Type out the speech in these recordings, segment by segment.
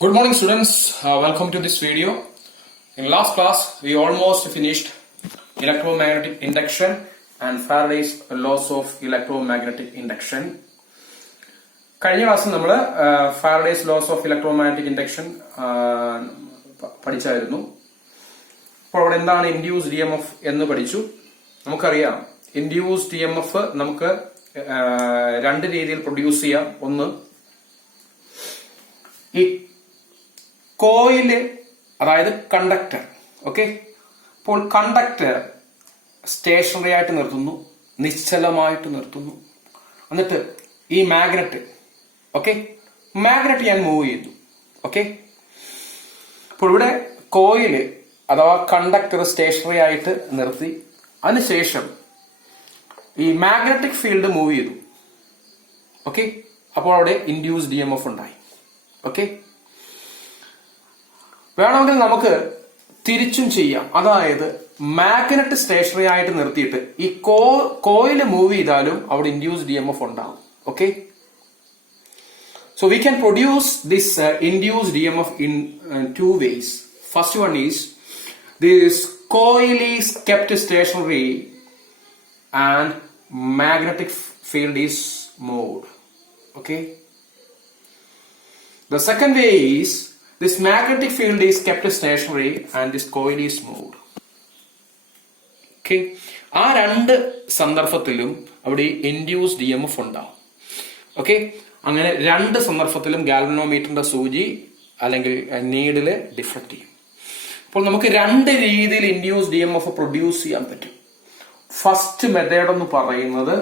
Good morning students, welcome to this video. In last class we almost finished electromagnetic induction and Faraday's laws of electromagnetic induction. കഴിഞ്ഞ ക്ലാസ്സിൽ നമ്മൾ Faraday's laws of electromagnetic induction പഠിച്ചായിരുന്നു. അപ്പോൾ അവിടെ എന്താണ് induced EMF എന്ന് പഠിച്ചു. നമുക്കറിയാം ഇൻഡ്യൂസ്ഡ് EMF നമുക്ക് രണ്ട് രീതിയിൽ പ്രൊഡ്യൂസ് ചെയ്യാം. ഒന്ന്, ഈ കോയില്, അതായത് കണ്ടക്ടർ. ഓക്കെ, അപ്പോൾ കണ്ടക്ടർ സ്റ്റേഷനറി ആയിട്ട് നിർത്തുന്നു, നിശ്ചലമായിട്ട് നിർത്തുന്നു. എന്നിട്ട് ഈ മാഗ്നറ്റ്, ഓക്കെ, മാഗ്നറ്റ് ഞാൻ മൂവ് ചെയ്തു. ഓക്കെ, അപ്പോൾ ഇവിടെ കോയില് അഥവാ കണ്ടക്ടർ സ്റ്റേഷനറി ആയിട്ട് നിർത്തി. അതിനുശേഷം ഈ മാഗ്നറ്റിക് ഫീൽഡ് മൂവ് ചെയ്തു. ഓക്കെ, അപ്പോൾ അവിടെ ഇൻഡ്യൂസ്ഡ് EMF ഉണ്ടായി. ഓക്കെ, വേണമെങ്കിൽ നമുക്ക് തിരിച്ചും ചെയ്യാം. അതായത് മാഗ്നറ്റ് സ്റ്റേഷനറി ആയിട്ട് നിർത്തിയിട്ട് ഈ കോയില് മൂവ് ചെയ്താലും അവിടെ ഇൻഡ്യൂസ്ഡ് EMF ഉണ്ടാവും. Okay, so we can produce this induced EMF in two ways. First one is this coil is kept stationary and magnetic field is moved. Okay, the second way is this magnetic field is kept stationary and this coil is moved. Okay, ആ രണ്ട് സന്ദർഭത്തിലും അവിടെ induced EMF ഉണ്ടാവും. Okay, അങ്ങനെ രണ്ട് സന്ദർഭത്തിലും ഗാൽവനോമീറ്ററിന്റെ സൂചി അല്ലെങ്കിൽ നീഡില് ഡിഫ്ലക്ട് ചെയ്യും. അപ്പോൾ നമുക്ക് രണ്ട് രീതിയിൽ ഇൻഡ്യൂസ്ഡ് EMF പ്രൊഡ്യൂസ് ചെയ്യാൻ പറ്റും. ഫസ്റ്റ് മെത്തേഡ് എന്ന് പറയുന്നത്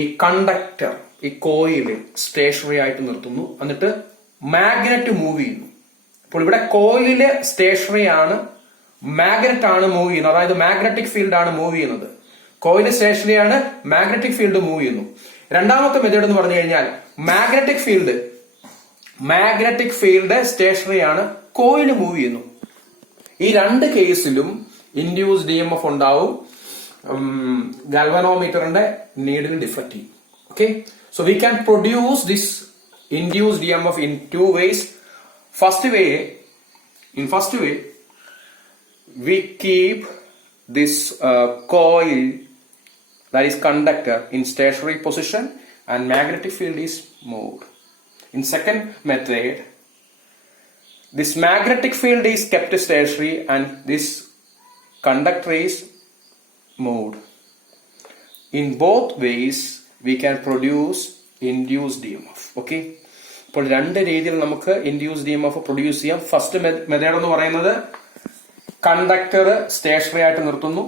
ഈ കണ്ടക്ടർ, ഈ കോയില് സ്റ്റേഷനറി ആയിട്ട് നിർത്തുന്നു, എന്നിട്ട് മാഗ്നറ്റ് മൂവ് ചെയ്യുന്നു. അപ്പോൾ ഇവിടെ കോയില് സ്റ്റേഷനറി ആണ്, മാഗ്നറ്റ് ആണ് മൂവ് ചെയ്യുന്നത്. അതായത് മാഗ്നറ്റിക് ഫീൽഡ് ആണ് മൂവ് ചെയ്യുന്നത്. കോയില് സ്റ്റേഷനറി ആണ്, മാഗ്നറ്റിക് ഫീൽഡ് മൂവ് ചെയ്യുന്നു. രണ്ടാമത്തെ മെത്തേഡ് എന്ന് പറഞ്ഞു കഴിഞ്ഞാൽ മാഗ്നറ്റിക് ഫീൽഡ് സ്റ്റേഷനറി ആണ്, കോയില് മൂവ് ചെയ്യുന്നു. ഈ രണ്ട് കേസിലും ഇൻഡ്യൂസ്ഡ് EMF ഉണ്ടാവും. ഗാൽവനോമീറ്ററിന്റെ നീഡിൽ ഡിഫ്ലക്ട് ചെയ്യും. Okay, so we can produce this induced EMF in two ways. First way, we keep this coil, that is conductor, in stationary position and magnetic field is moved. In second method, this magnetic field is kept stationary and this conductor is moved. In both ways we can produce induced EMF. Okay, ഇപ്പോൾ രണ്ട് രീതിയിൽ നമുക്ക് induced EMF produce ചെയ്യാം. First method എന്ന് പറയുന്നത് conductor stationery ആയിട്ട് നിർത്തുന്നു,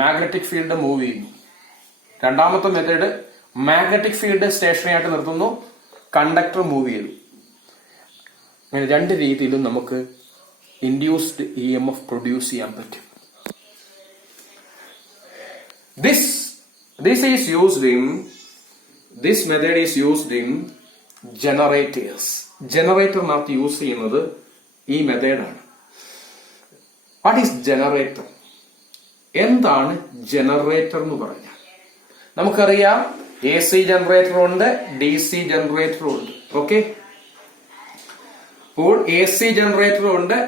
magnetic field move ചെയ്യുന്നു. രണ്ടാമത്തെ മെത്തേഡ് മാഗ്നറ്റിക് ഫീൽഡ് സ്റ്റേഷനറി ആയിട്ട് നിർത്തുന്നു, കണ്ടക്ടർ മൂവ് ചെയ്തു. അങ്ങനെ രണ്ട് രീതിയിലും നമുക്ക് ഇൻഡ്യൂസ്ഡ് EMF പ്രൊഡ്യൂസ് ചെയ്യാൻ പറ്റും. This method is used in generators. ജനറേറ്ററിനകത്ത് യൂസ് ചെയ്യുന്നത് ഈ മെത്തേഡാണ്. What is generator? എന്താണ് ജനറേറ്റർ എന്ന് പറഞ്ഞാൽ? നമുക്കറിയാം AC ജനറേറ്റർ ഉണ്ട്, DC ജനറേറ്റർ ഉണ്ട്. ഓക്കെ, അപ്പോൾ AC ജനറേറ്റർ ഉണ്ട്,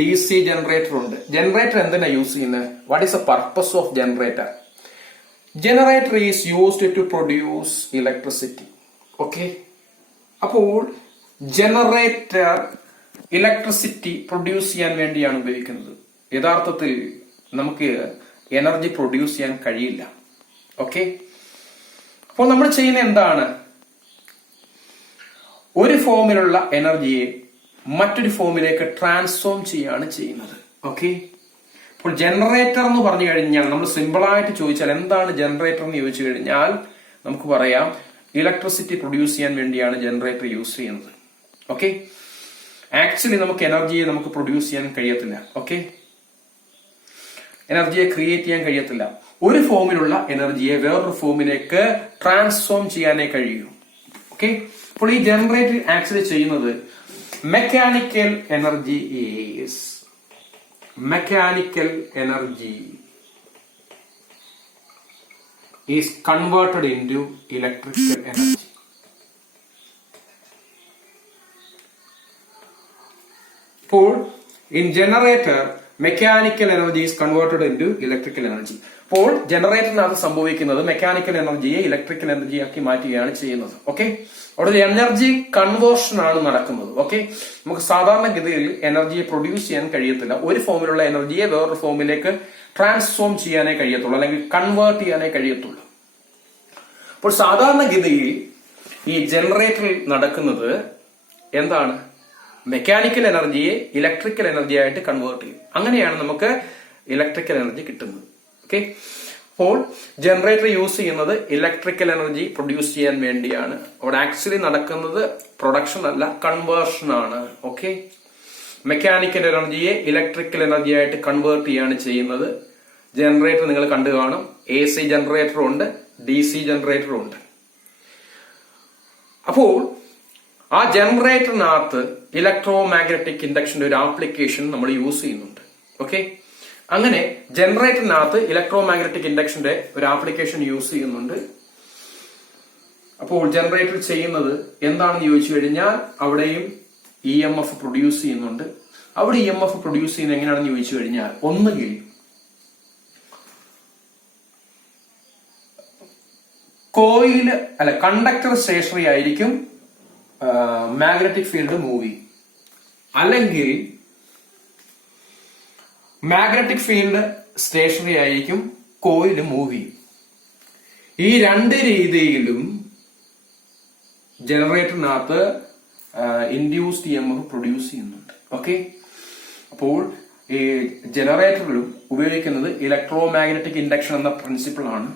DC ജനറേറ്റർ ഉണ്ട്. ജനറേറ്റർ എന്തിനാ യൂസ് ചെയ്യുന്നത്? What is the purpose of generator? Generator is used to produce electricity. Okay, അപ്പോൾ ജനറേറ്റർ ഇലക്ട്രിസിറ്റി പ്രൊഡ്യൂസ് ചെയ്യാൻ വേണ്ടിയാണ് ഉപയോഗിക്കുന്നത്. യഥാർത്ഥത്തിൽ നമുക്ക് എനർജി പ്രൊഡ്യൂസ് ചെയ്യാൻ കഴിയില്ല. ഓക്കെ, അപ്പോൾ നമ്മൾ ചെയ്യുന്ന എന്താണ്? ഒരു ഫോമിലുള്ള എനർജിയെ മറ്റൊരു ഫോമിലേക്ക് ട്രാൻസ്ഫോം ചെയ്യാണ് ചെയ്യുന്നത്. ഓക്കെ, അപ്പോൾ ജനറേറ്റർ എന്ന് പറഞ്ഞു കഴിഞ്ഞാൽ നമ്മൾ സിമ്പിൾ ആയിട്ട് ചോദിച്ചാൽ എന്താണ് ജനറേറ്റർ എന്ന് ചോദിച്ചു കഴിഞ്ഞാൽ നമുക്ക് പറയാം ഇലക്ട്രിസിറ്റി പ്രൊഡ്യൂസ് ചെയ്യാൻ വേണ്ടിയാണ് ജനറേറ്റർ യൂസ് ചെയ്യുന്നത്. ഓക്കെ, ആക്ച്വലി നമുക്ക് എനർജിയെ നമുക്ക് പ്രൊഡ്യൂസ് ചെയ്യാൻ കഴിയത്തില്ല. ഓക്കെ, എനർജിയെ ക്രിയേറ്റ് ചെയ്യാൻ കഴിയത്തില്ല. ഒരു ഫോമിലുള്ള എനർജിയെ വേറൊരു ഫോമിലേക്ക് ട്രാൻസ്ഫോം ചെയ്യാനേ കഴിയൂ. ഓക്കെ, അപ്പോൾ ഈ ജനറേറ്റർ ആക്ച്വലി ചെയ്യുന്നത് mechanical energy is converted into electrical energy. അപ്പോൾ in generator mechanical energy is converted in to electrical energy. അപ്പോൾ ജനറേറ്ററിനകത്ത് സംഭവിക്കുന്നത് മെക്കാനിക്കൽ എനർജിയെ ഇലക്ട്രിക്കൽ എനർജി ആക്കി മാറ്റുകയാണ് ചെയ്യുന്നത്. ഓക്കെ, അവിടെ ഒരു എനർജി കൺവേർഷൻ ആണ് നടക്കുന്നത്. ഓക്കെ, നമുക്ക് സാധാരണഗതിയിൽ എനർജിയെ പ്രൊഡ്യൂസ് ചെയ്യാൻ കഴിയത്തില്ല. ഒരു ഫോമിലുള്ള എനർജിയെ വേറൊരു ഫോമിലേക്ക് ട്രാൻസ്ഫോം ചെയ്യാനേ കഴിയത്തുള്ളൂ, അല്ലെങ്കിൽ കൺവേർട്ട് ചെയ്യാനേ കഴിയത്തുള്ളൂ. അപ്പോൾ സാധാരണഗതിയിൽ ഈ ജനറേറ്ററിൽ നടക്കുന്നത് എന്താണ്? മെക്കാനിക്കൽ എനർജിയെ ഇലക്ട്രിക്കൽ എനർജി ആയിട്ട് കൺവേർട്ട് ചെയ്യും. അങ്ങനെയാണ് നമുക്ക് ഇലക്ട്രിക്കൽ എനർജി കിട്ടുന്നത്. ഓക്കെ, അപ്പോൾ ജനറേറ്റർ യൂസ് ചെയ്യുന്നത് ഇലക്ട്രിക്കൽ എനർജി പ്രൊഡ്യൂസ് ചെയ്യാൻ വേണ്ടിയാണ്. അവിടെ ആക്ച്വലി നടക്കുന്നത് പ്രൊഡക്ഷൻ അല്ല, കൺവേർഷൻ ആണ്. ഓക്കെ, മെക്കാനിക്കൽ എനർജിയെ ഇലക്ട്രിക്കൽ എനർജി ആയിട്ട് കൺവേർട്ട് ചെയ്യാണ് ചെയ്യുന്നത്. ജനറേറ്റർ നിങ്ങൾ കണ്ടു കാണും. AC ജനറേറ്ററും ഉണ്ട്, DC ജനറേറ്ററും ഉണ്ട്. അപ്പോൾ ആ ജനറേറ്ററിനകത്ത് ഇലക്ട്രോ മാഗ്നറ്റിക് ഇൻഡക്ഷന്റെ ഒരു ആപ്ലിക്കേഷൻ നമ്മൾ യൂസ് ചെയ്യുന്നുണ്ട്. ഓക്കെ, അങ്ങനെ ജനറേറ്ററിനകത്ത് ഇലക്ട്രോ മാഗ്നറ്റിക് ഇൻഡക്ഷന്റെ ഒരു ആപ്ലിക്കേഷൻ യൂസ് ചെയ്യുന്നുണ്ട്. അപ്പോൾ ജനറേറ്റർ ചെയ്യുന്നത് എന്താണെന്ന് ചോദിച്ചു കഴിഞ്ഞാൽ അവിടെയും EMF പ്രൊഡ്യൂസ് ചെയ്യുന്നുണ്ട്. അവിടെ EMF പ്രൊഡ്യൂസ് ചെയ്യുന്നത് എങ്ങനെയാണെന്ന് ചോദിച്ചു കഴിഞ്ഞാൽ ഒന്നുകിൽ കോയിൽ അല്ല കണ്ടക്ടർ സ്റ്റേഷനറി ആയിരിക്കും മാഗ്നറ്റിക് ഫീൽഡ് മൂവ് ചെയ്യും, അല്ലെങ്കിൽ മാഗ്നറ്റിക് ഫീൽഡ് സ്റ്റേഷനറി ആയിരിക്കും കോയിൽ മൂവ് ചെയ്യും. ഈ രണ്ട് രീതിയിലും ജനറേറ്ററിനകത്ത് ഇൻഡ്യൂസ്ഡ് EMF പ്രൊഡ്യൂസ് ചെയ്യുന്നുണ്ട്. ഓക്കെ, അപ്പോൾ ഈ ജനറേറ്ററിലും ഉപയോഗിക്കുന്നത് ഇലക്ട്രോ മാഗ്നറ്റിക് ഇൻഡക്ഷൻ എന്ന പ്രിൻസിപ്പിൾ ആണ്.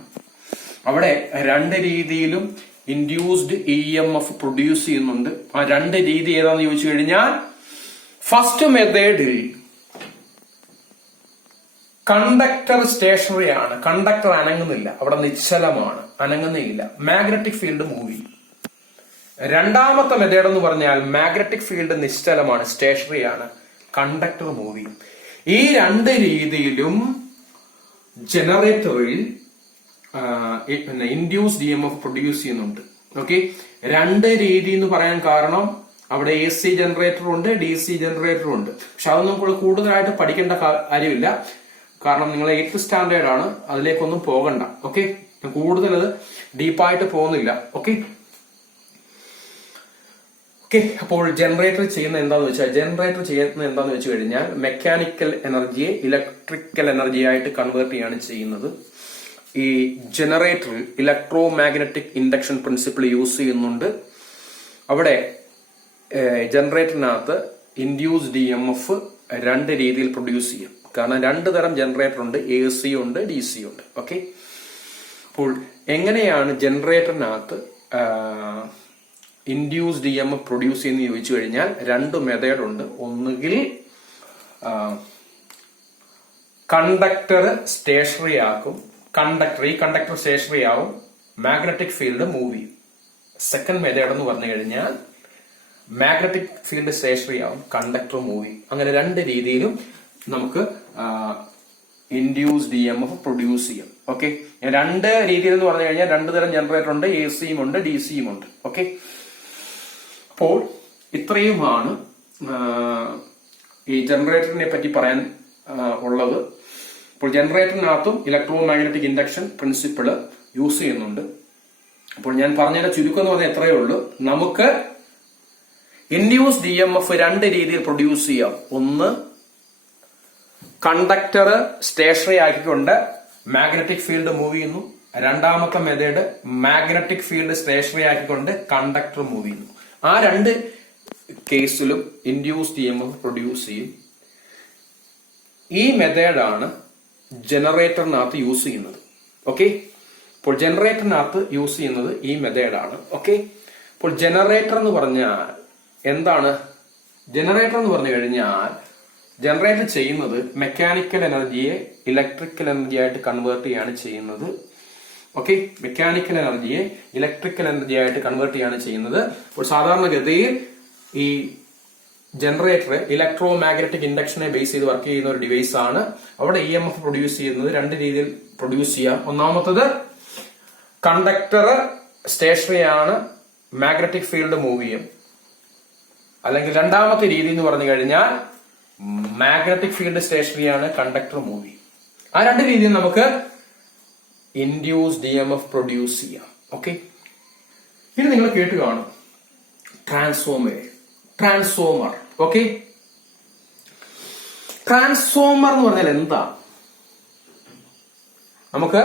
അവിടെ രണ്ട് രീതിയിലും ഇൻഡ്യൂസ്ഡ് EMF പ്രൊഡ്യൂസ് ചെയ്യുന്നുണ്ട്. ആ രണ്ട് രീതി ഏതാന്ന് ചോദിച്ചു കഴിഞ്ഞാൽ ഫസ്റ്റ് മെത്തേഡിൽ കണ്ടക്ടർ സ്റ്റേഷനറി ആണ്, കണ്ടക്ടർ അനങ്ങുന്നില്ല, അവിടെ നിശ്ചലമാണ്, അനങ്ങുന്നില്ല, മാഗ്നറ്റിക് ഫീൽഡ് മൂവ് ചെയ്യും. രണ്ടാമത്തെ മെത്തേഡ് എന്ന് പറഞ്ഞാൽ മാഗ്നറ്റിക് ഫീൽഡ് നിശ്ചലമാണ്, സ്റ്റേഷനറി ആണ്, കണ്ടക്ടർ മൂവ് ചെയ്യും. ഈ രണ്ട് രീതിയിലും ജനറേറ്ററിൽ ഇൻഡ്യൂസ്ഡ് EMF പ്രൊഡ്യൂസ് ചെയ്യുന്നുണ്ട്. ഓക്കെ, രണ്ട് രീതി എന്ന് പറയാൻ കാരണം അവിടെ AC ജനറേറ്ററും ഉണ്ട്, DC ജനറേറ്ററും ഉണ്ട്. പക്ഷെ അത് നമുക്ക് കൂടുതലായിട്ട് പഠിക്കേണ്ട കാര്യമില്ല, കാരണം നിങ്ങൾ 8th സ്റ്റാൻഡേർഡ് ആണ്, അതിലേക്കൊന്നും പോകണ്ട. ഓക്കെ, കൂടുതൽ അത് ഡീപ്പായിട്ട് പോകുന്നില്ല. ഓക്കെ, അപ്പോൾ ജനറേറ്റർ ചെയ്യുന്ന എന്താന്ന് വെച്ച് കഴിഞ്ഞാൽ മെക്കാനിക്കൽ എനർജിയെ ഇലക്ട്രിക്കൽ എനർജി ആയിട്ട് കൺവേർട്ട് ചെയ്യാണ് ചെയ്യുന്നത്. ഈ ജനറേറ്ററിൽ electro magnetic induction principle use ചെയ്യുന്നുണ്ട്. അവിടെ ജനറേറ്ററിനകത്ത് ഇൻഡ്യൂസ്ഡ് EMF രണ്ട് രീതിയിൽ പ്രൊഡ്യൂസ് ചെയ്യും. കാരണം രണ്ട് തരം ജനറേറ്റർ ഉണ്ട്, AC ഉണ്ട്, DC ഉണ്ട്. ഓക്കെ, അപ്പോൾ എങ്ങനെയാണ് ജനറേറ്ററിനകത്ത് ഇൻഡ്യൂസ്ഡ് EMF പ്രൊഡ്യൂസ് ചെയ്യുന്ന ചോദിച്ചു കഴിഞ്ഞാൽ രണ്ട് മെത്തേഡ് ഉണ്ട്. ഒന്നുകിൽ കണ്ടക്ടർ സ്റ്റേഷനറി ആക്കും, കണ്ടക്ടർ സ്റ്റേഷനറി ആവും, മാഗ്നറ്റിക് ഫീൽഡ് മൂവ് ചെയ്യും. സെക്കൻഡ് മെത്തേഡ് എന്ന് പറഞ്ഞു കഴിഞ്ഞാൽ മാഗ്നറ്റിക് ഫീൽഡ് സ്റ്റേഷനറി ആവും, കണ്ടക്ടർ മൂവ് ചെയ്യും. അങ്ങനെ രണ്ട് രീതിയിലും നമുക്ക് ഇൻഡ്യൂസ്ഡ് EMF പ്രൊഡ്യൂസ് ചെയ്യും. ഓക്കെ, രണ്ട് രീതിയിൽ എന്ന് പറഞ്ഞു കഴിഞ്ഞാൽ രണ്ട് തരം ജനറേറ്റർ ഉണ്ട്, AC-യും ഉണ്ട്, DC-യും ഉണ്ട്. ഓക്കെ, അപ്പോൾ ഇത്രയുമാണ് ഈ ജനറേറ്ററിനെ പറ്റി പറയാൻ ഉള്ളത്. അപ്പോൾ ജനറേറ്ററിനകത്തും electro magnetic induction principle use ചെയ്യുന്നുണ്ട്. അപ്പോൾ ഞാൻ പറഞ്ഞതിന്റെ ചുരുക്കം എന്ന് പറഞ്ഞാൽ എത്രയേ ഉള്ളൂ. നമുക്ക് ഇൻഡ്യൂസ്ഡ് EMF രണ്ട് രീതിയിൽ പ്രൊഡ്യൂസ് ചെയ്യാം. ഒന്ന്, കണ്ടക്ടർ സ്റ്റേഷനറി ആക്കിക്കൊണ്ട് മാഗ്നറ്റിക് ഫീൽഡ് മൂവ് ചെയ്യുന്നു. രണ്ടാമത്തെ മെത്തേഡ് മാഗ്നറ്റിക് ഫീൽഡ് സ്റ്റേഷനറി ആക്കിക്കൊണ്ട് കണ്ടക്ടർ മൂവ് ചെയ്യുന്നു. ആ രണ്ട് കേസിലും ഇൻഡ്യൂസ്ഡ് EMF പ്രൊഡ്യൂസ് ചെയ്യും. ഈ മെത്തേഡാണ് ജനറേറ്ററിനകത്ത് യൂസ് ചെയ്യുന്നത്. ഓക്കെ, അപ്പോൾ ജനറേറ്ററിനകത്ത് യൂസ് ചെയ്യുന്നത് ഈ മെത്തേഡാണ്. ഓക്കെ, അപ്പോൾ ജനറേറ്റർ എന്ന് പറഞ്ഞാൽ എന്താണ്? ജനറേറ്റർ എന്ന് പറഞ്ഞു കഴിഞ്ഞാൽ ജനറേറ്റർ ചെയ്യുന്നത് മെക്കാനിക്കൽ എനർജിയെ ഇലക്ട്രിക്കൽ എനർജി ആയിട്ട് കൺവേർട്ട് ചെയ്യാണ് ചെയ്യുന്നത്. ഓക്കെ, മെക്കാനിക്കൽ എനർജിയെ ഇലക്ട്രിക്കൽ എനർജി ആയിട്ട് കൺവേർട്ട് ചെയ്യാണ് ചെയ്യുന്നത്. അപ്പോൾ സാധാരണഗതിയിൽ ഈ ജനറേറ്റർ ഇലക്ട്രോ മാഗ്നറ്റിക് ഇൻഡക്ഷനെ ബേസ് ചെയ്ത് വർക്ക് ചെയ്യുന്ന ഒരു ഡിവൈസ് ആണ്. അവിടെ EMF പ്രൊഡ്യൂസ് ചെയ്യുന്നത് രണ്ട് രീതിയിൽ പ്രൊഡ്യൂസ് ചെയ്യാം. ഒന്നാമത്തത് കണ്ടക്ടർ സ്റ്റേഷനറി ആണ്, മാഗ്നറ്റിക് ഫീൽഡ് മൂവ് ചെയ്യും. അല്ലെങ്കിൽ രണ്ടാമത്തെ രീതി എന്ന് പറഞ്ഞു കഴിഞ്ഞാൽ മാഗ്നറ്റിക് ഫീൽഡ് സ്റ്റേഷനറി ആണ്, കണ്ടക്ടർ മൂവി. ആ രണ്ട് രീതിയിൽ നമുക്ക് ഇൻഡ്യൂസ്ഡ് EMF പ്രൊഡ്യൂസ് ചെയ്യാം. ഓക്കെ, ഇനി നിങ്ങൾ കേട്ട് കാണും ട്രാൻസ്ഫോമർ. ഓക്കെ, ട്രാൻസ്ഫോമർ എന്ന് പറഞ്ഞാൽ എന്താ? നമുക്ക്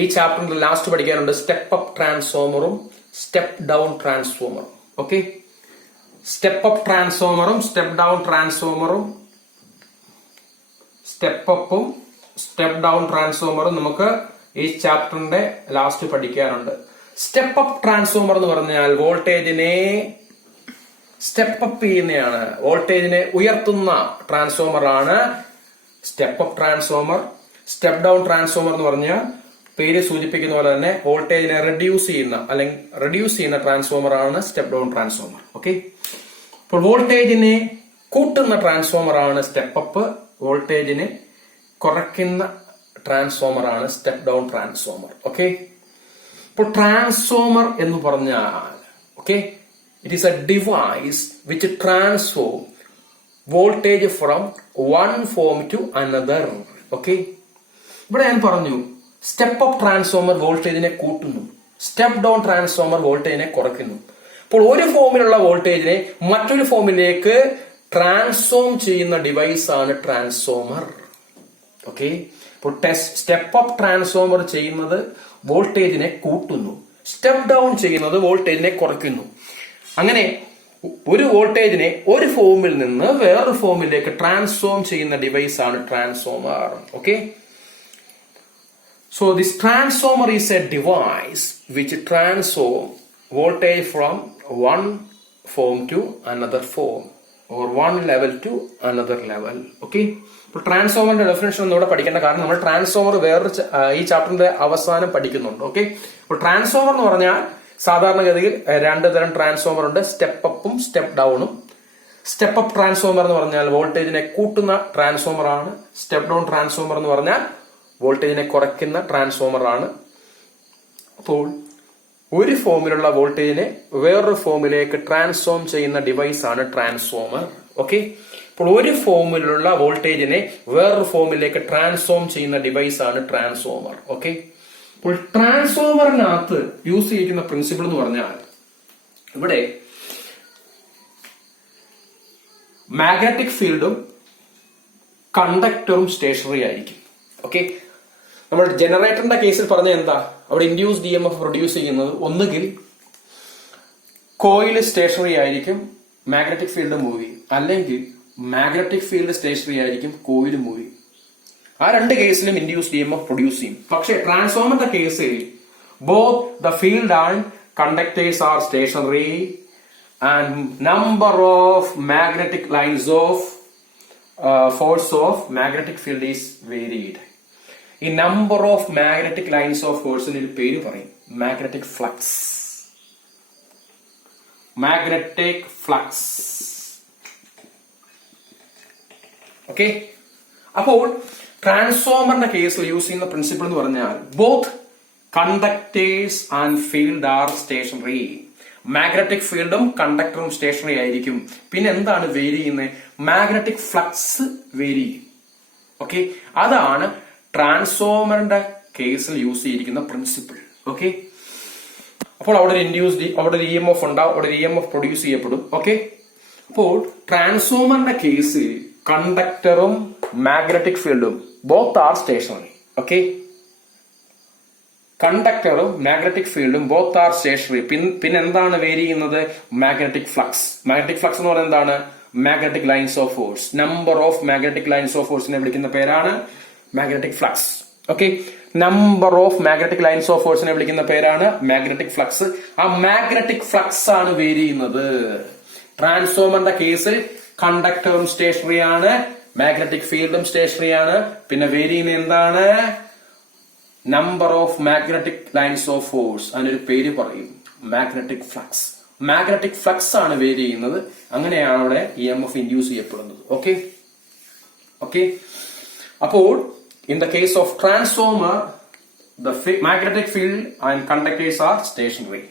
ഈ ചാപ്റ്ററിന്റെ ലാസ്റ്റ് പഠിക്കാനുണ്ട് സ്റ്റെപ്പ് അപ്പ് ട്രാൻസ്ഫോമറും സ്റ്റെപ്പ് ഡൗൺ ട്രാൻസ്ഫോമറും. ഓക്കെ, സ്റ്റെപ്പ് അപ്പ് ട്രാൻസ്ഫോമറും സ്റ്റെപ്പ് ഡൗൺ ട്രാൻസ്ഫോമറും, സ്റ്റെപ്പ് അപ്പും സ്റ്റെപ്പ് ഡൗൺ ട്രാൻസ്ഫോമറും നമുക്ക് ഈ ചാപ്റ്ററിന്റെ ലാസ്റ്റ് പഠിക്കാനുണ്ട്. സ്റ്റെപ്പ് അപ്പ് ട്രാൻസ്ഫോമർ എന്ന് പറഞ്ഞാൽ വോൾട്ടേജിനെ സ്റ്റെപ്പ് അപ്പ് ചെയ്യുന്നതാണ്, വോൾട്ടേജിനെ ഉയർത്തുന്ന ട്രാൻസ്ഫോമർ ആണ് step up transformer. Step down transformer എന്ന് പറഞ്ഞാൽ പേര് സൂചിപ്പിക്കുന്ന പോലെ തന്നെ വോൾട്ടേജിനെ റെഡ്യൂസ് ചെയ്യുന്ന ട്രാൻസ്ഫോമർ ആണ് സ്റ്റെപ്പ് ഡൗൺ ട്രാൻസ്ഫോമർ. ഓക്കെ, അപ്പോൾ വോൾട്ടേജിനെ കൂട്ടുന്ന ട്രാൻസ്ഫോമർ ആണ് സ്റ്റെപ്പ് അപ്പ്, വോൾട്ടേജിനെ കുറയ്ക്കുന്ന ട്രാൻസ്ഫോമർ ആണ് സ്റ്റെപ്പ് ഡൗൺ ട്രാൻസ്ഫോമർ. ഓക്കെ, ഇപ്പോൾ ട്രാൻസ്ഫോമർ എന്ന് പറഞ്ഞാൽ okay, it is a device which transform voltage from one form to another. Okay, ഇവിടെ ഞാൻ പറഞ്ഞു സ്റ്റെപ്പ് അപ്പ് ട്രാൻസ്ഫോമർ വോൾട്ടേജിനെ കൂട്ടുന്നു, സ്റ്റെപ്പ് ഡൗൺ ട്രാൻസ്ഫോമർ വോൾട്ടേജിനെ കുറയ്ക്കുന്നു. അപ്പോൾ ഒരു ഫോമിലുള്ള വോൾട്ടേജിനെ മറ്റൊരു ഫോമിലേക്ക് ട്രാൻസ്ഫോം ചെയ്യുന്ന ഡിവൈസ് ആണ് ട്രാൻസ്ഫോമർ. ഓക്കെ, ഇപ്പോൾ സ്റ്റെപ്പ് അപ്പ് ട്രാൻസ്ഫോമർ ചെയ്യുന്നത് വോൾട്ടേജിനെ കൂട്ടുന്നു, സ്റ്റെപ്പ് ഡൗൺ ചെയ്യുന്നത് വോൾട്ടേജിനെ കുറയ്ക്കുന്നു. അങ്ങനെ ഒരു വോൾട്ടേജിനെ ഒരു ഫോമിൽ നിന്ന് വേറൊരു ഫോമിലേക്ക് ട്രാൻസ്ഫോം ചെയ്യുന്ന ഡിവൈസ് ആണ് transformer. Okay, so this transformer is a device which transform voltage from one form to another form or one level to another level. Okay, ഇപ്പോൾ ട്രാൻസ്ഫോമറിന്റെ ഡെഫിനേഷൻ ഒന്നും ഇവിടെ പഠിക്കേണ്ട, കാരണം നമ്മൾ ട്രാൻസ്ഫോമർ വേറൊരു ഈ ചാപ്റ്ററിന്റെ അവസാനം പഠിക്കുന്നുണ്ട്. ഓക്കെ, അപ്പോൾ ട്രാൻസ്ഫോമർ എന്ന് പറഞ്ഞാൽ സാധാരണഗതിയിൽ രണ്ട് തരം ട്രാൻസ്ഫോമർ ഉണ്ട്, സ്റ്റെപ്പ് അപ്പും സ്റ്റെപ്പ് ഡൗണും. സ്റ്റെപ്പ് അപ്പ് ട്രാൻസ്ഫോമർ എന്ന് പറഞ്ഞാൽ വോൾട്ടേജിനെ കൂട്ടുന്ന ട്രാൻസ്ഫോമർ ആണ്. സ്റ്റെപ്പ് ഡൗൺ ട്രാൻസ്ഫോമർ എന്ന് പറഞ്ഞാൽ വോൾട്ടേജിനെ കുറയ്ക്കുന്ന ട്രാൻസ്ഫോമർ ആണ്. അപ്പോൾ ഒരു ഫോമിലുള്ള വോൾട്ടേജിനെ വേറൊരു ഫോമിലേക്ക് ട്രാൻസ്ഫോം ചെയ്യുന്ന ഡിവൈസ് ആണ് ട്രാൻസ്ഫോമർ. ഓക്കെ, അപ്പോൾ ഒരു ഫോമിലുള്ള വോൾട്ടേജിനെ വേറൊരു ഫോമിലേക്ക് ട്രാൻസ്ഫോം ചെയ്യുന്ന ഡിവൈസ് ആണ് ട്രാൻസ്ഫോമർ. ഓക്കെ, അപ്പോൾ ട്രാൻസ്ഫോമറിനകത്ത് യൂസ് ചെയ്തിരിക്കുന്ന പ്രിൻസിപ്പിൾ എന്ന് പറഞ്ഞാൽ ഇവിടെ മാഗ്നറ്റിക് ഫീൽഡും കണ്ടക്ടറും സ്റ്റേഷനറി ആയിരിക്കും. ഓക്കെ, നമ്മൾ ജനറേറ്ററിന്റെ കേസിൽ പറഞ്ഞ എന്താ, അവിടെ ഇൻഡ്യൂസ്ഡ് EMF പ്രൊഡ്യൂസ് ചെയ്യുന്നത് ഒന്നുകിൽ കോയിൽ സ്റ്റേഷനറി ആയിരിക്കും, മാഗ്നറ്റിക് ഫീൽഡ് മൂവി, അല്ലെങ്കിൽ മാഗ്നറ്റിക് ഫീൽഡ് സ്റ്റേഷനറി ആയിരിക്കും, കോയിൽ മൂവി. ആ രണ്ട് കേസിലും ഇൻഡ്യൂസ്ഡ് EMF പ്രൊഡ്യൂസ് ചെയ്യും. പക്ഷേ ട്രാൻസ്ഫോമറിന്റെ കേസിൽ both the field and conductors are stationary and number of magnetic lines of force of magnetic field is varied. ഈ number of magnetic lines of ഫോഴ്സിന് ഒരു പേര് പറയും, magnetic flux. Magnetic flux. Okay, അപ്പോൾ ട്രാൻസ്ഫോമറിന്റെ കേസിൽ യൂസ് ചെയ്യുന്ന പ്രിൻസിപ്പിൾ എന്ന് പറഞ്ഞാൽ both conductors and field are stationary. Magnetic ഫീൽഡും കണ്ടക്ടറും സ്റ്റേഷനറി ആയിരിക്കും. പിന്നെ എന്താണ് വേരി ചെയ്യുന്നത്? മാഗ്നറ്റിക് ഫ്ലക്സ് വേരി ചെയ്യും. ഓക്കെ, അതാണ് ട്രാൻസ്ഫോമറിന്റെ കേസിൽ യൂസ് ചെയ്തിരിക്കുന്ന പ്രിൻസിപ്പിൾ. ഓക്കെ, അപ്പോൾ അവിടെ ഒരു EMF ഉണ്ടാവും, അവിടെ ഒരു EMF പ്രൊഡ്യൂസ് ചെയ്യപ്പെടും. ഓക്കെ, അപ്പോൾ ട്രാൻസ്ഫോമറിന്റെ കേസിൽ കണ്ടക്ടറും മാഗ്നറ്റിക് ഫീൽഡും ബോത്ത് ആർ സ്റ്റേഷനറി. ഓക്കെ, കണ്ടക്ടറും മാഗ്നറ്റിക് ഫീൽഡും ബോത്ത് ആർ സ്റ്റേഷനറി. പിന്നെ എന്താണ് വേരി ചെയ്യുന്നത്? Magnetic flux. മാഗ്നറ്റിക് ഫ്ലക്സ് എന്ന് പറയുന്നത് എന്താണ്? Magnetic lines of force. Number of magnetic lines of ഫോഴ്സിനെ വിളിക്കുന്ന പേരാണ് magnetic flux. Okay, number of magnetic lines of ഫോഴ്സിനെ വിളിക്കുന്ന പേരാണ് മാഗ്നറ്റിക് ഫ്ലക്സ്. ആ മാഗ്നറ്റിക് ഫ്ലക്സ് ആണ് വേരി ചെയ്യുന്നത്. ട്രാൻസ്ഫോമറിന്റെ കേസിൽ കണ്ടക്ടറും സ്റ്റേഷനറി ആണ്, മാഗ്നറ്റിക് ഫീൽഡും സ്റ്റേഷനറി ആണ്. പിന്നെ വേരി ചെയ്യുന്ന എന്താണ്? Number of magnetic lines of force. അതിനൊരു പേര് പറയും, മാഗ്നറ്റിക് ഫ്ലക്സ്. മാഗ്നറ്റിക് ഫ്ലക്സ് ആണ് വേരി ചെയ്യുന്നത്. അങ്ങനെയാണ് അവിടെ EMF ഇൻഡ്യൂസ് ചെയ്യപ്പെടുന്നത്. ഓക്കെ ഓക്കെ, അപ്പോൾ in the case of transformer, the magnetic field and conductors are stationary.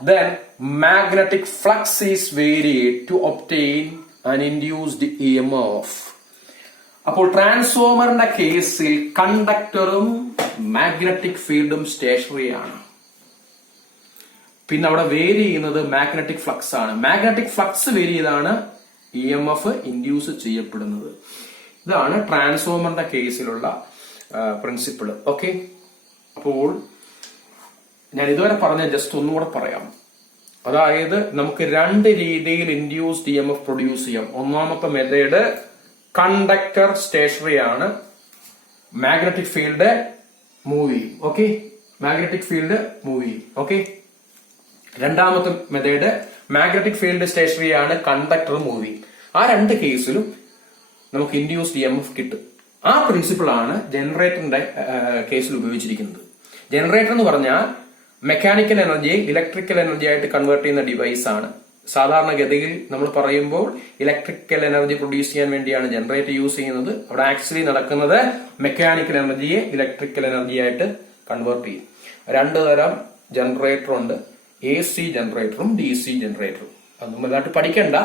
then magnetic flux is varied to obtain an induced EMF. അപ്പോൾ ട്രാൻസ്ഫോമറിന്റെ കേസിൽ കണ്ടക്ടറും മാഗ്നറ്റിക് ഫീൽഡും സ്റ്റേഷനറി ആണ്. പിന്നെ അവിടെ വേരി ചെയ്യുന്നത് മാഗ്നറ്റിക് ഫ്ലക്സ് ആണ്. മാഗ്നറ്റിക് ഫ്ലക്സ് വേരി ചെയ്താണ് EMF ഇൻഡ്യൂസ് ചെയ്യപ്പെടുന്നത്. ഇതാണ് ട്രാൻസ്ഫോമറിന്റെ കേസിലുള്ള പ്രിൻസിപ്പിൾ. ഓക്കെ, അപ്പോൾ ഞാൻ ഇതുവരെ പറഞ്ഞ ജസ്റ്റ് ഒന്നുകൂടെ പറയാം. അതായത് നമുക്ക് രണ്ട് രീതിയിൽ ഇൻഡ്യൂസ്ഡ് EMF പ്രൊഡ്യൂസ് ചെയ്യാം. ഒന്നാമത്തെ മെത്തേഡ് കണ്ടക്ടർ സ്റ്റേഷനറി ആണ്, മാഗ്നറ്റിക് ഫീൽഡ് മൂവ് ചെയ്യും. ഓക്കെ, മാഗ്നറ്റിക് ഫീൽഡ് മൂവ് ചെയ്യും. ഓക്കെ, രണ്ടാമത്തെ മെത്തേഡ് മാഗ്നറ്റിക് ഫീൽഡ് സ്റ്റേഷനറി ആണ്, കണ്ടക്ടർ മൂവ് ചെയ്യും. ആ രണ്ട് കേസിലും നമുക്ക് ഇൻഡ്യൂസ്ഡ് EMF കിട്ടും. ആ പ്രിൻസിപ്പിൾ ആണ് ജനറേറ്ററിന്റെ കേസിൽ ഉപയോഗിച്ചിരിക്കുന്നത്. ജനറേറ്റർ എന്ന് പറഞ്ഞാൽ മെക്കാനിക്കൽ എനർജിയെ ഇലക്ട്രിക്കൽ എനർജി ആയിട്ട് കൺവേർട്ട് ചെയ്യുന്ന ഡിവൈസ് ആണ്. സാധാരണഗതിയിൽ നമ്മൾ പറയുമ്പോൾ ഇലക്ട്രിക്കൽ എനർജി പ്രൊഡ്യൂസ് ചെയ്യാൻ വേണ്ടിയാണ് ജനറേറ്റർ യൂസ് ചെയ്യുന്നത്. അവിടെ ആക്ച്വലി നടക്കുന്നത് മെക്കാനിക്കൽ എനർജിയെ ഇലക്ട്രിക്കൽ എനർജി ആയിട്ട് കൺവേർട്ട് ചെയ്യും. രണ്ടു തരം ജനറേറ്റർ ഉണ്ട്, AC ജനറേറ്ററും DC ജനറേറ്ററും. അതൊന്നും വലുതായിട്ട് പഠിക്കണ്ട.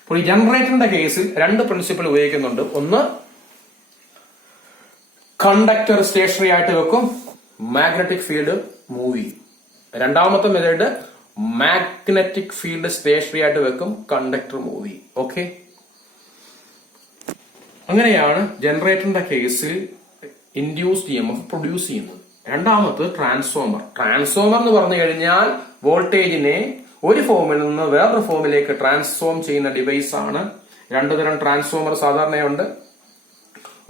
അപ്പോൾ ഈ ജനറേറ്ററിന്റെ കേസിൽ രണ്ട് പ്രിൻസിപ്പിൾ ഉപയോഗിക്കുന്നുണ്ട്. ഒന്ന് കണ്ടക്ടർ സ്റ്റേഷനറി ആയിട്ട് വെക്കും, മാഗ്നറ്റിക് ഫീൽഡ് മൂവ് ചെയ്യും. രണ്ടാമത്തെ മെത്തേഡ് മാഗ്നറ്റിക് ഫീൽഡ് സ്റ്റേഷനറി ആയിട്ട് വെക്കും, കണ്ടക്ടർ മൂവ് ചെയ്യും. ഓക്കെ, അങ്ങനെയാണ് ജനറേറ്ററിന്റെ കേസിൽ ഇൻഡ്യൂസ്ഡ് EMF പ്രൊഡ്യൂസ് ചെയ്യുന്നത്. രണ്ടാമത് ട്രാൻസ്ഫോമർ. ട്രാൻസ്ഫോമർ എന്ന് പറഞ്ഞു കഴിഞ്ഞാൽ വോൾട്ടേജിനെ ഒരു ഫോമിൽ നിന്ന് വേറൊരു ഫോമിലേക്ക് ട്രാൻസ്ഫോം ചെയ്യുന്ന ഡിവൈസ് ആണ്. രണ്ടു തരം ട്രാൻസ്ഫോമർ സാധാരണയുണ്ട്.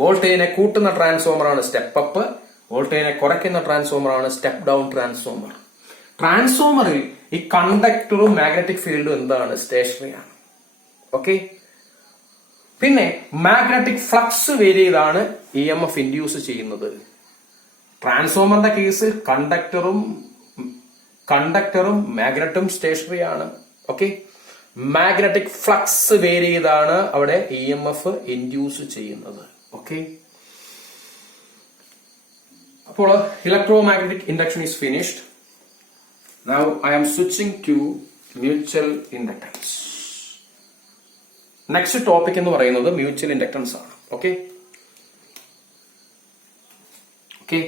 വോൾട്ടേജിനെ കൂട്ടുന്ന ട്രാൻസ്ഫോമർ ആണ് സ്റ്റെപ്പ് അപ്പ്, വോൾട്ടേജിനെ കുറയ്ക്കുന്ന ട്രാൻസ്ഫോമർ ആണ് സ്റ്റെപ്പ് ഡൗൺ ട്രാൻസ്ഫോമർ. ട്രാൻസ്ഫോമറിൽ ഈ കണ്ടക്ടറും മാഗ്നറ്റിക് ഫീൽഡും എന്താണ്? സ്റ്റേഷനറി ആണ്. ഓക്കെ, പിന്നെ മാഗ്നറ്റിക് ഫ്ലക്സ് വേരി ചെയ്താണ് EMF ഇൻഡ്യൂസ് ചെയ്യുന്നത്. ട്രാൻസ്ഫോമറിന്റെ കേസ് കണ്ടക്ടറും മാഗ്നറ്റും സ്റ്റേഷനറി ആണ്. ഓക്കെ, മാഗ്നറ്റിക് ഫ്ലക്സ് വേരി ചെയ്താണ് അവിടെ EMF ഇൻഡ്യൂസ് ചെയ്യുന്നത്. ഓക്കെ, അപ്പോൾ electromagnetic induction is finished. Now I am switching to mutual inductance. Next topic എന്ന് പറയുന്നത് മ്യൂച്വൽ ഇൻഡക്ടൻസ് ആണ്. Okay, okay,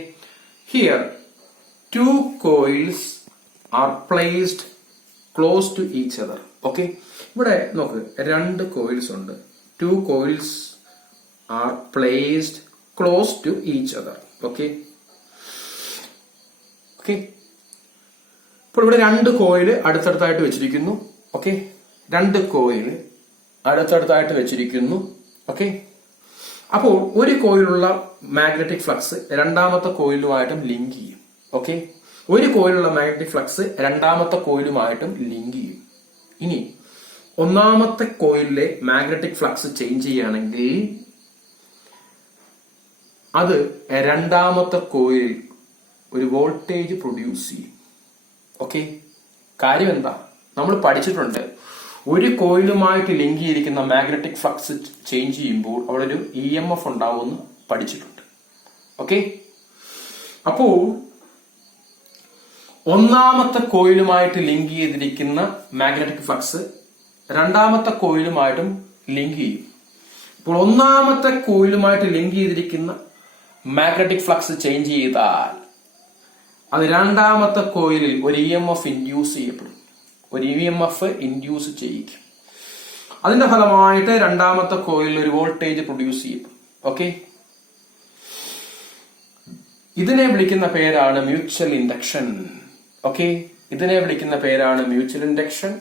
here two coils are placed close to each other. Okay, ഇവിടെ നോക്ക്, രണ്ട് കോയിൽസ് ഉണ്ട്. Two coils are placed close to each other. Okay, okay, ഇപ്പോൾ ഇവിടെ രണ്ട് കോയില് അടുത്തടുത്തായിട്ട് വെച്ചിരിക്കുന്നു. ഓക്കെ, രണ്ട് കോയില് അടുത്തടുത്തായിട്ട് വെച്ചിരിക്കുന്നു. ഓക്കെ, അപ്പോൾ ഒരു കോയിലുള്ള മാഗ്നറ്റിക് ഫ്ലക്സ് രണ്ടാമത്തെ കോയിലുമായിട്ടും ലിങ്ക് ചെയ്യും. ഓക്കെ, ഒരു കോയിലുള്ള മാഗ്നറ്റിക് ഫ്ലക്സ് രണ്ടാമത്തെ കോയിലുമായിട്ടും ലിങ്ക് ചെയ്യും. ഇനി ഒന്നാമത്തെ കോയിലിലെ മാഗ്നറ്റിക് ഫ്ലക്സ് ചേഞ്ച് ചെയ്യുകയാണെങ്കിൽ അത് രണ്ടാമത്തെ കോയിലിൽ ഒരു വോൾട്ടേജ് പ്രൊഡ്യൂസ് ചെയ്യും. ഓക്കെ, കാര്യം എന്താ? നമ്മൾ പഠിച്ചിട്ടുണ്ട്, ഒരു കോയിലുമായിട്ട് ലിങ്ക് ചെയ്തിരിക്കുന്ന മാഗ്നറ്റിക് ഫ്ലക്സ് ചേഞ്ച് ചെയ്യുമ്പോൾ അവിടെ ഒരു EMF ഉണ്ടാവുമെന്ന് പഠിച്ചിട്ടുണ്ട്. ഓക്കെ, അപ്പോൾ ഒന്നാമത്തെ കോയിലുമായിട്ട് ലിങ്ക് ചെയ്തിരിക്കുന്ന മാഗ്നറ്റിക് ഫ്ലക്സ് രണ്ടാമത്തെ കോയിലുമായിട്ടും ലിങ്ക് ചെയ്യും. ഇപ്പോൾ ഒന്നാമത്തെ കോയിലുമായിട്ട് ലിങ്ക് ചെയ്തിരിക്കുന്ന മാഗ്നറ്റിക് ഫ്ലക്സ് ചേഞ്ച് ചെയ്താൽ അത് രണ്ടാമത്തെ കോയിലിൽ ഒരു EMF ഇൻഡ്യൂസ് ചെയ്യപ്പെടും, ഒരു EMF ഇൻഡ്യൂസ് ചെയ്യിക്കും. അതിന്റെ ഫലമായിട്ട് രണ്ടാമത്തെ കോയിലിൽ ഒരു വോൾട്ടേജ് പ്രൊഡ്യൂസ് ചെയ്യപ്പെടും. ഓക്കെ, ഇതിനെ വിളിക്കുന്ന പേരാണ് മ്യൂച്വൽ ഇൻഡക്ഷൻ. ഓക്കെ, ഇതിനെ വിളിക്കുന്ന പേരാണ് മ്യൂച്വൽ ഇൻഡക്ഷൻ.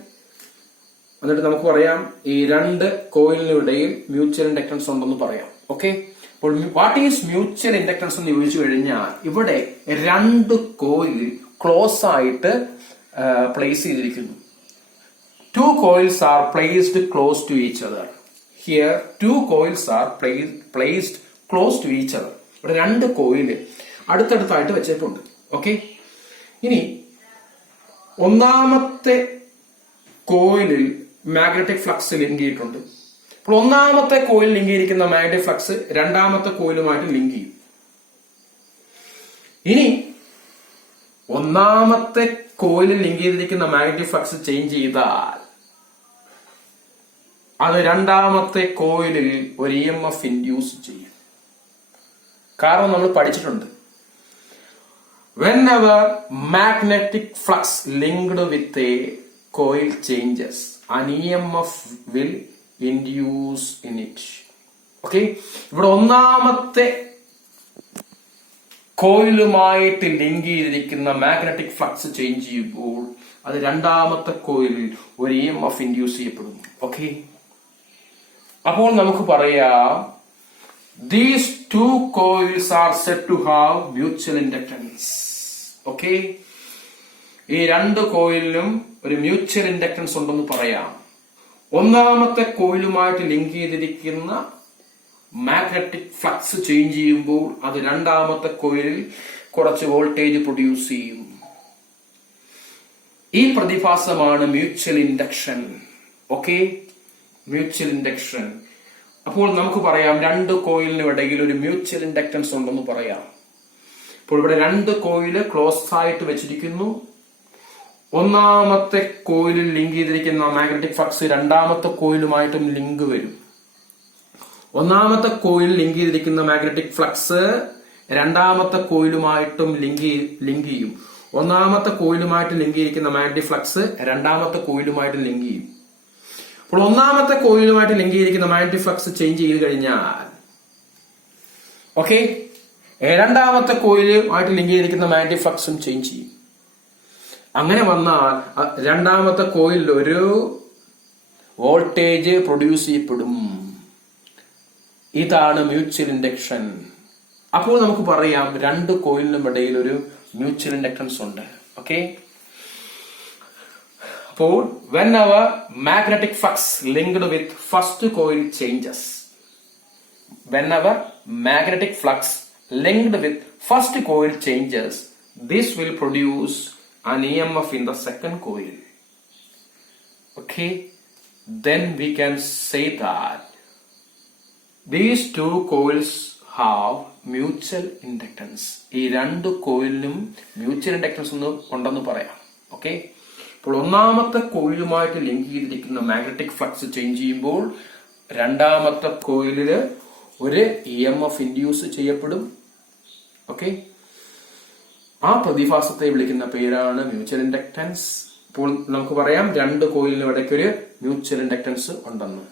എന്നിട്ട് നമുക്ക് പറയാം ഈ രണ്ട് കോയിലിനിടയിൽ മ്യൂച്വൽ ഇൻഡക്ടൻസ് ഉണ്ടെന്ന് പറയാം. ഓക്കെ, അപ്പോൾ വാട്ട് ഈസ് മ്യൂച്വൽ ഇൻഡക്ടൻസ് എന്ന് ചോദിച്ചു കഴിഞ്ഞാൽ ഇവിടെ രണ്ട് കോയിൽ ക്ലോസ് ആയിട്ട് പ്ലേസ് ചെയ്തിരിക്കുന്നു. Two coils are placed close to each other. Here two coils are placed close to each other. ഇവിടെ രണ്ട് കോയില് അടുത്തടുത്തായിട്ട് വെച്ചിട്ടുണ്ട്. ഓക്കെ, ഇനി ഒന്നാമത്തെ കോയിലിൽ മാഗ്നറ്റിക് ഫ്ലക്സ് ലിങ്ക് ചെയ്തിട്ടുണ്ട്. അപ്പോൾ ഒന്നാമത്തെ കോയിൽ ലിങ്ക് ചെയ്തിരിക്കുന്ന മാഗ്നറ്റിക് ഫ്ലക്സ് രണ്ടാമത്തെ കോയിലുമായിട്ട് ലിങ്ക് ചെയ്യും. ഇനി ഒന്നാമത്തെ കോയിലിൽ ലിങ്ക് ചെയ്തിരിക്കുന്ന മാഗ്നറ്റിക് ഫ്ലക്സ് ചേഞ്ച് ചെയ്താൽ അത് രണ്ടാമത്തെ കോയിലിൽ ഒരു EMF ഇൻഡ്യൂസ് ചെയ്യും. കാരണം നമ്മൾ പഠിച്ചിട്ടുണ്ട്, whenever magnetic flux linked with a coil changes, an EMF will induce in it. Okay, ഇവിടെ ഒന്നാമത്തെ കോയിലുമായിട്ട് ലിങ്ക് ചെയ്തിരിക്കുന്ന മാഗ്നറ്റിക് ഫ്ലക്സ് ചേഞ്ച് ചെയ്യുമ്പോൾ അത് രണ്ടാമത്തെ കോയിലിൽ ഒരു EMF ഇൻഡ്യൂസ് ചെയ്യപ്പെടും. ഓക്കെ, അപ്പോൾ നമുക്ക് പറയാം these two coils are said to have mutual inductance. Okay, ഈ രണ്ട് കോയിലിനും ഒരു മ്യൂച്വൽ ഇൻഡക്ടൻസ് ഉണ്ടെന്ന് പറയാം. ഒന്നാമത്തെ കോയിലുമായിട്ട് ലിങ്ക് ചെയ്തിരിക്കുന്ന മാഗ്നറ്റിക് ഫ്ലക്സ് ചേഞ്ച് ചെയ്യുമ്പോൾ അത് രണ്ടാമത്തെ കോയിലിൽ കുറച്ച് വോൾട്ടേജ് പ്രൊഡ്യൂസ് ചെയ്യും. ഈ പ്രതിഭാസമാണ് mutual induction. Okay, mutual induction. അപ്പോൾ നമുക്ക് പറയാം രണ്ട് കോയിലിനും ഇടയിൽ ഒരു മ്യൂച്വൽ ഇൻഡക്ടൻസ് ഉണ്ടെന്ന് പറയാം. അപ്പോൾ ഇവിടെ രണ്ട് കോയില് ക്ലോസ് ആയിട്ട് വെച്ചിരിക്കുന്നു. ഒന്നാമത്തെ കോയിലിൽ ലിങ്ക് ചെയ്തിരിക്കുന്ന മാഗ്നറ്റിക് ഫ്ലക്സ് രണ്ടാമത്തെ കോയിലുമായിട്ടും ലിങ്ക് വരും. ഒന്നാമത്തെ കോയിൽ ലിങ്ക് ചെയ്തിരിക്കുന്ന മാഗ്നറ്റിക് ഫ്ലക്സ് രണ്ടാമത്തെ കോയിലുമായിട്ടും ലിങ്ക് ചെയ്യും. ഒന്നാമത്തെ കോയിലുമായിട്ട് ലിങ്ക് ചെയ്തിരിക്കുന്ന മാഗ്നറ്റിക് ഫ്ലക്സ് രണ്ടാമത്തെ കോയിലുമായിട്ട് ലിങ്ക് ചെയ്യും. അപ്പോൾ ഒന്നാമത്തെ കോയിലുമായിട്ട് ലിങ്ക് ചെയ്തിരിക്കുന്ന മാഗ്നറ്റിക് ഫ്ലക്സ് ചേഞ്ച് ചെയ്ത് കഴിഞ്ഞാൽ, ഓക്കെ, രണ്ടാമത്തെ കോയിലുമായിട്ട് ലിങ്ക് ചെയ്തിരിക്കുന്ന മാഗ്നറ്റിക് ഫ്ലക്സും ചേഞ്ച് ചെയ്യും. അങ്ങനെ വന്നാൽ രണ്ടാമത്തെ കോയിലിൽ ഒരു വോൾട്ടേജ് പ്രൊഡ്യൂസ് ചെയ്യപ്പെടും. ഇതാണ് മ്യൂച്വൽ ഇൻഡക്ഷൻ. അപ്പോൾ നമുക്ക് പറയാം രണ്ട് കോയിലിനും ഇടയിൽ ഒരു മ്യൂച്വൽ ഇൻഡക്ടൻസ് ഉണ്ട്. ഓക്കെ, അപ്പോൾ whenever magnetic flux linked with first coil changes, whenever magnetic flux linked with first coil changes, this will produce an EMF in the second coil. Okay, then we can say that these two coils have mutual inductance. ഈ രണ്ട് കോയിലിനും mutual inductance ഉണ്ടെന്ന് പറയാം. Okay, ഇപ്പോൾ ഒന്നാമത്തെ കോയിലുമായിട്ട് link ചെയ്തിരിക്കുന്ന magnetic flux change ചെയ്യുമ്പോൾ രണ്ടാമത്തെ കോയിലില് ഒരു EMF ഇൻഡ്യൂസ് ചെയ്യപ്പെടും. ഓക്കെ, ആ പ്രതിഭാസത്തെ വിളിക്കുന്ന പേരാണ് മ്യൂച്വൽ ഇൻഡക്ടൻസ്. ഇപ്പോൾ നമുക്ക് പറയാം രണ്ട് കോയിലിനും ഇടയ്ക്ക് ഒരു മ്യൂച്വൽ ഇൻഡക്ടൻസ് ഉണ്ടെന്ന്.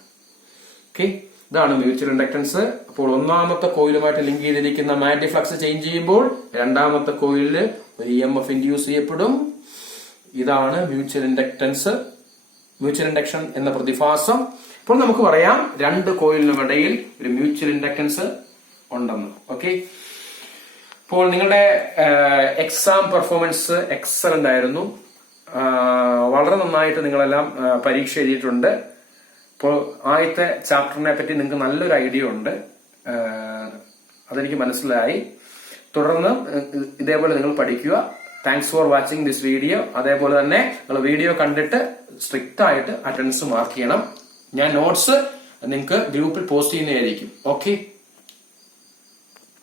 ഓക്കെ, ഇതാണ് മ്യൂച്വൽ ഇൻഡക്ടൻസ്. അപ്പോൾ ഒന്നാമത്തെ കോയിലുമായിട്ട് ലിങ്ക് ചെയ്തിരിക്കുന്ന മാഗ്നറ്റിക് ഫ്ലക്സ് ചേഞ്ച് ചെയ്യുമ്പോൾ രണ്ടാമത്തെ കോയിലില് ഒരു EMF ഇൻഡ്യൂസ് ചെയ്യപ്പെടും. ഇതാണ് മ്യൂച്വൽ ഇൻഡക്ടൻസ്, മ്യൂച്വൽ ഇൻഡക്ഷൻ എന്ന പ്രതിഭാസം. ഇപ്പോൾ നമുക്ക് പറയാം രണ്ട് കോയിലിനും ഇടയിൽ ഒരു മ്യൂച്വൽ ഇൻഡക്ടൻസ് ഉണ്ടെന്ന്. ഓക്കെ, ഇപ്പോൾ നിങ്ങളുടെ എക്സാം പെർഫോമൻസ് എക്സലന്റ് ആയിരുന്നു. വളരെ നന്നായിട്ട് നിങ്ങളെല്ലാം പരീക്ഷ എഴുതിയിട്ടുണ്ട്. ഇപ്പോൾ ആദ്യത്തെ ചാപ്റ്ററിനെ പറ്റി നിങ്ങൾക്ക് നല്ലൊരു ഐഡിയ ഉണ്ട്, അതെനിക്ക് മനസ്സിലായി. തുടർന്ന് ഇതേപോലെ നിങ്ങൾ പഠിക്കുക. Thanks for watching this video. അതേപോലെ തന്നെ നിങ്ങൾ വീഡിയോ കണ്ടിട്ട് സ്ട്രിക്റ്റ് ആയിട്ട് അറ്റൻഡൻസ് മാർക്ക് ചെയ്യണം. ഞാൻ നോട്ട്സ് നിങ്ങൾക്ക് ഗ്രൂപ്പിൽ പോസ്റ്റ് ചെയ്യുന്നതായിരിക്കും. ഓക്കെ.